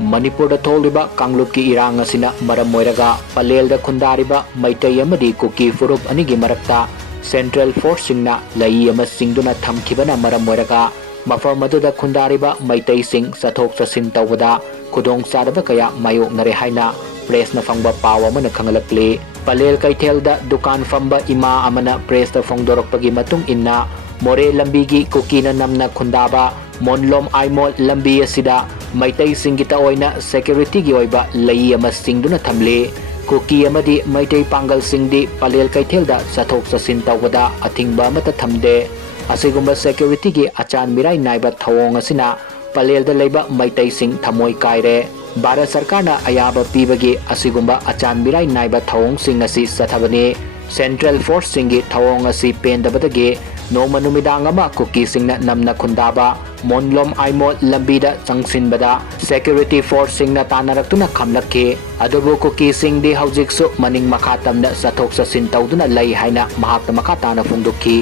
Manipur da tholiba kangluk ki irang asina maram moiraga Pallel da khundariba Meitei amadi kuki furup anigi marakta Central Force Singna lai ama Chingduna Thambana Meitei mafam aduda khundariba Meitei sing sathok sasin tawada khudong sadaba kaya Mayoknare haina press na fangba paw amana khangalakle Pallel kaithel da dukan famba ima amana press da fongdorokpagi matung inna more lambigi kukina namna khundaba monlom aimol lambi asida Meitei singita oina security gi oiba lai ama Chingduna thamle kuki amadi Meitei pangal singdi Pallel kaithel da sathok sasin tawada athingba mata thamde asigumba security gi achan mirai naiba thawong asina Pallel da leiba Meitei sing thamoi kaire Bharat Sarkarna ayaba pibagi asigumba achan mirai naiba thawong sing asi sathabani Central Force singi thawong asi pendabadagi noma numidang ama kuki singna namna khundaba monlom aimol lambida changsinbada security force singna tanaraktuna khamlakki adubu kuki singdi haujiksu maning makha tamna sathok sasin tawduna lai haina mahakna makha tana phungdukki